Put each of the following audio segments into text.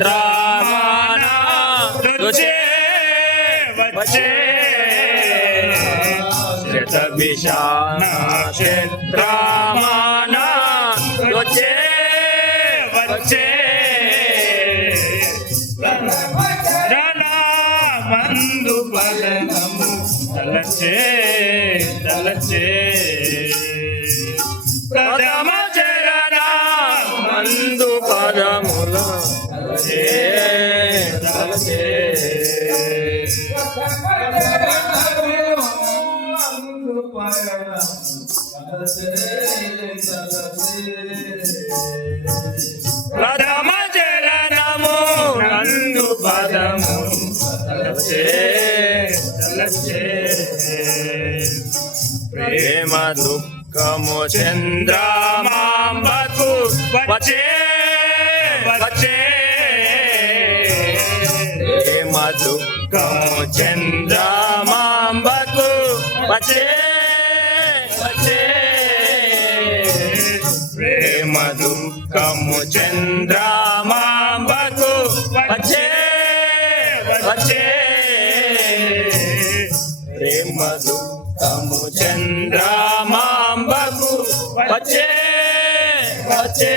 శతభిషానక్షత్రమానా రుచే వచ్చే శతభిషానక్షత్రమానా రుచే వచ్చే తలచే తలచే. ప్రథమ చరణ. మందు పదము ప్రేమ దుఃఖము చంద్రమాంబకు వచ్చే వచ్చే. ప్రేమ దుఃఖము చంద్రమాంబకు వచ్చే వచ్చే. ప్రేమ దుఃఖము చంద్రమాంబకు వచ్చే వచ్చే. మధు తము చంద్రమాంబకు వచ్చే వచ్చే.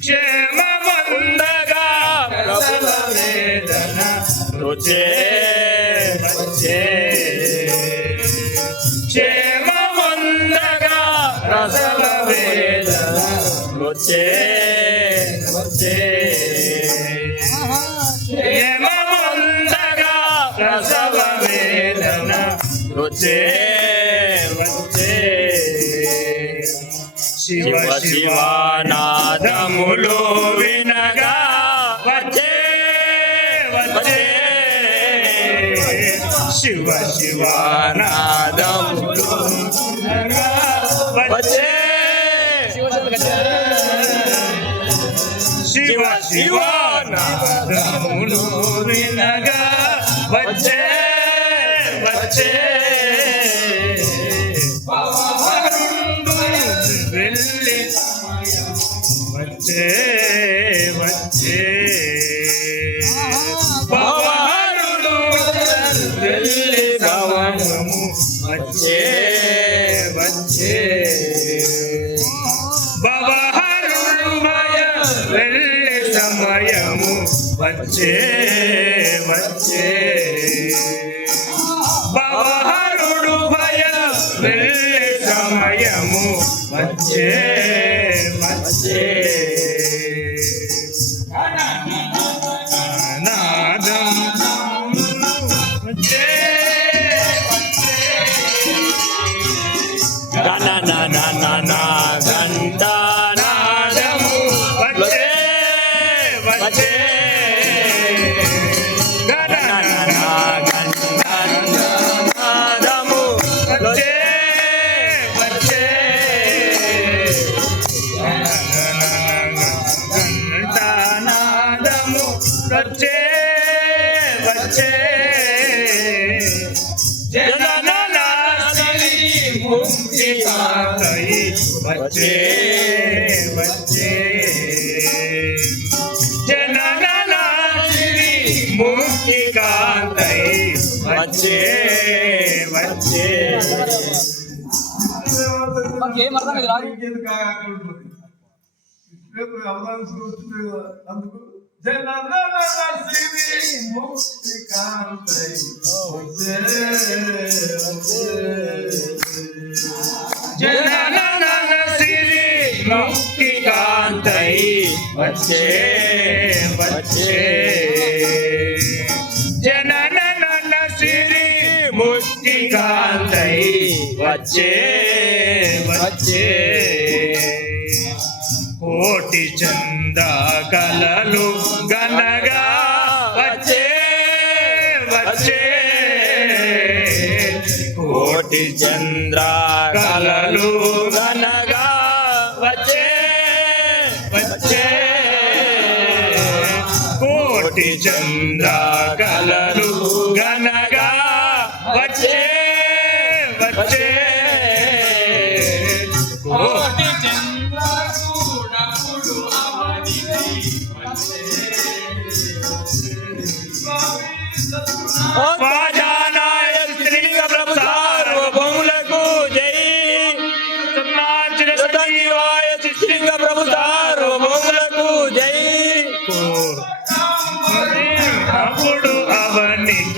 క్షేమమందగా ప్రబల వేదన రుచే వచ్చే క్షేమమందగా రసల వేదన రుచే వచ్చే క్షేమమందగా రుచే వచ్చే శివ శివానాదములు వినగా వచ్చే వచ్చే శివ శివానాదములు వినగా వచ్చే శివ శివానాదములు వినగా వచ్చే వచ్చే. వెళ్ళి వచ్చే వచ్చే. పవనుడు వెళ్ళి పవనము వచ్చే వచ్చే. వెళ్ళి సమయము వచ్చే వచ్చే. సమయము వచ్చే వచ్చే వచ్చే. జననాశి ముక్తి కాకై వచ్చే వచ్చే. రేపు అవధానం వస్తుంది కదా అందుకు జననననసిరి ముక్తి కాంతై వచ్చే, వచ్చే. జనననసిరి ముక్తి కాంతై వచ్చే వచ్చే జనన సిరి ముక్తి కాంతై వచ్చే వచ్చే కోటి చంద కలలు గనగా వచ్చే వచ్చే కోటి చంద్ర కలలు గనగా చంద్ర కలలు గనగా వచ్చే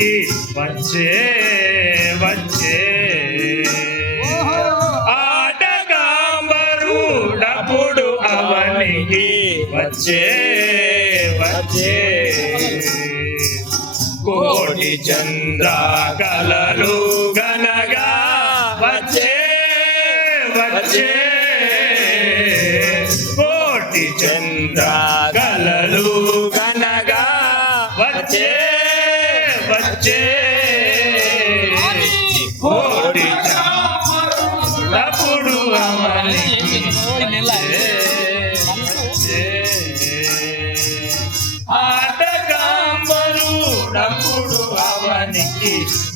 అవనికి వచ్చే వచ్చే. ఆటగాంబరుడప్పుడు అవనికి వచ్చే వచ్చే. కోటి చంద్ర కలలు గనగా వచ్చే వచ్చే. కోటి చంద్ర కలలు గనగా వచ్చే.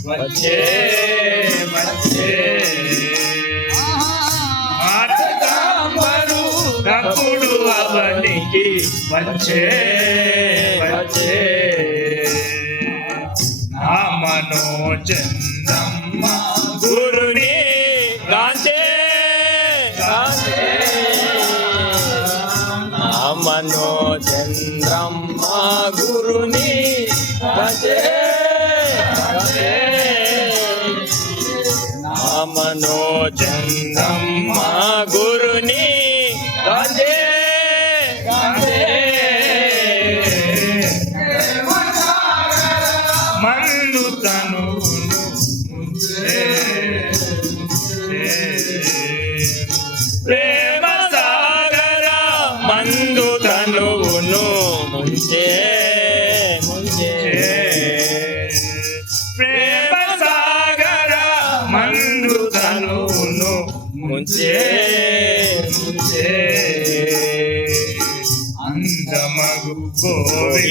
వచ్చే వచ్చే. ఆటగాంబరుడప్పుడు అవనికి వచ్చే వచ్చే. నా మనోచందమ్మ తనువును ముంచే ప్రేమ సాగర మందు తనువును ముంచే ప్రేమ సాగర మందు తనువును ముంచే ముంచే అందమగు గోవిందానాముని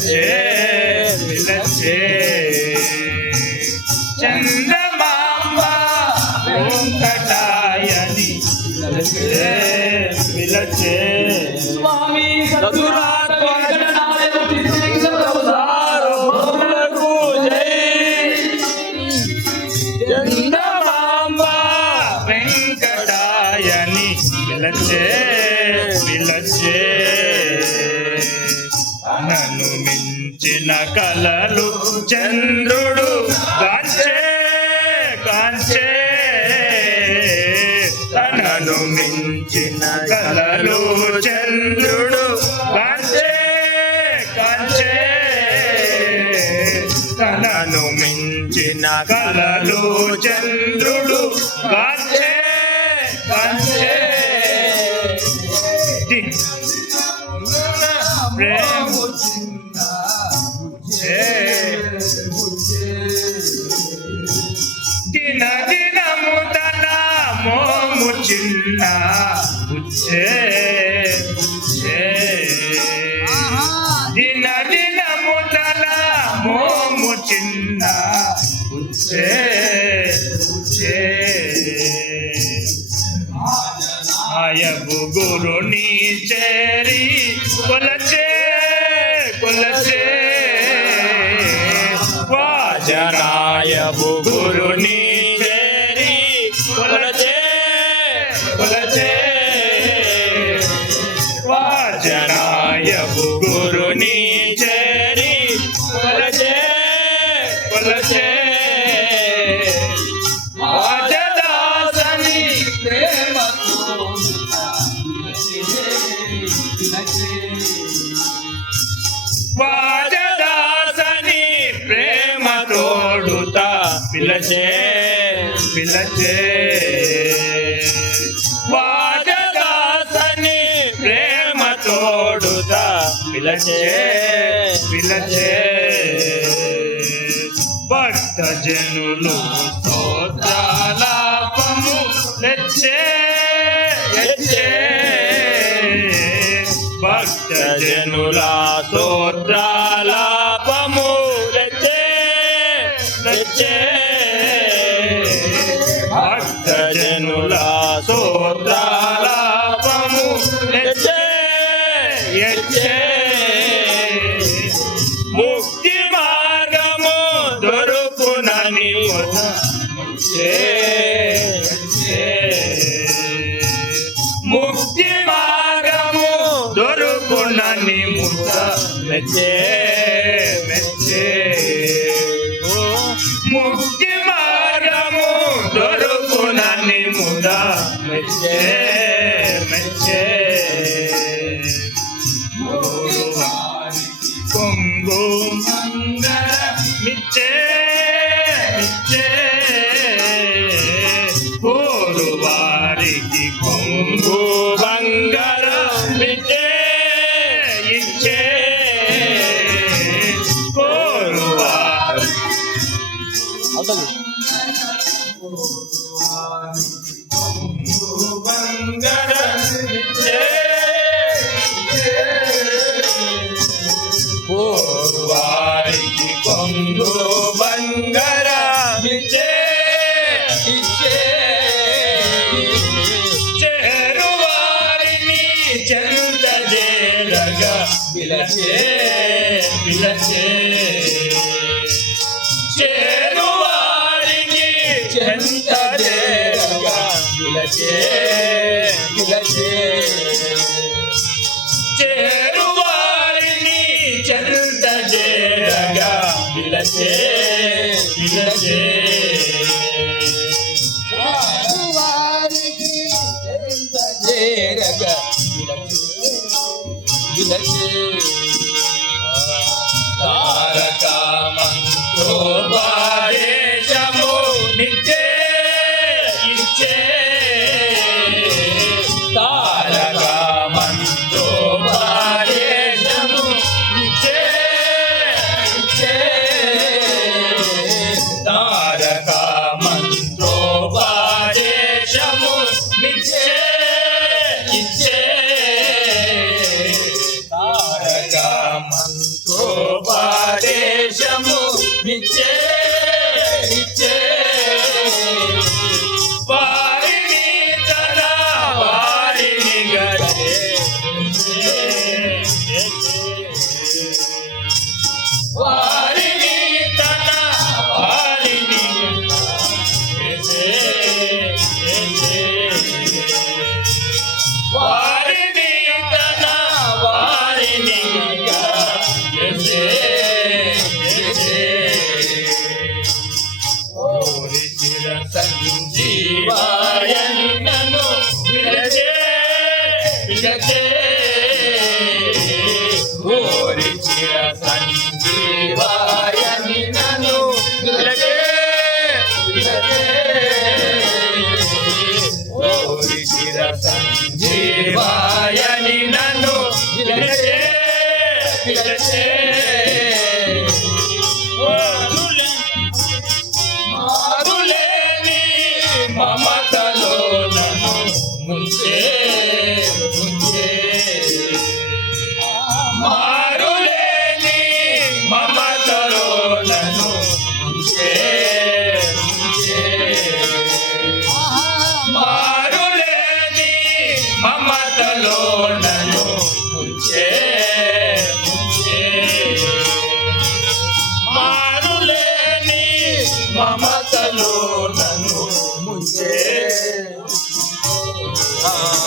పిలచే పిలచే చంద్రమాంబ వెంకటాయని పిలచే పిలచే స్వామి సద్గురాత్మకరణాయ చంద్రుడు. కాంచే కాంచే. తనను మించిన కలలు చంద్రుడు. కాంచే కాంచే. తనను మించిన కలలు చంద్రుడు. 신나 무채 무채. Vajana విలచే విలచే. భక్త జనులు స్తోత్రాలాపము. లెచ్చే భక్త జనుల స్తోత్రాలాపము. భక్త జనుల స్తోత్రాలాపము. ఎచ్చే ముక్తి మార్గము దొరుకునని ముద్ద మెచ్చే పిల్లచే పిల్లచే చేరువారికి చెంత దేవగా జగతే ఓరి చిర సంజీవాయని నను జగతే జగతే ఓరి చిర సంజీవాయని నను జగతే జగతే మారులేని మమతలో నన్ను ముంచే. Oh.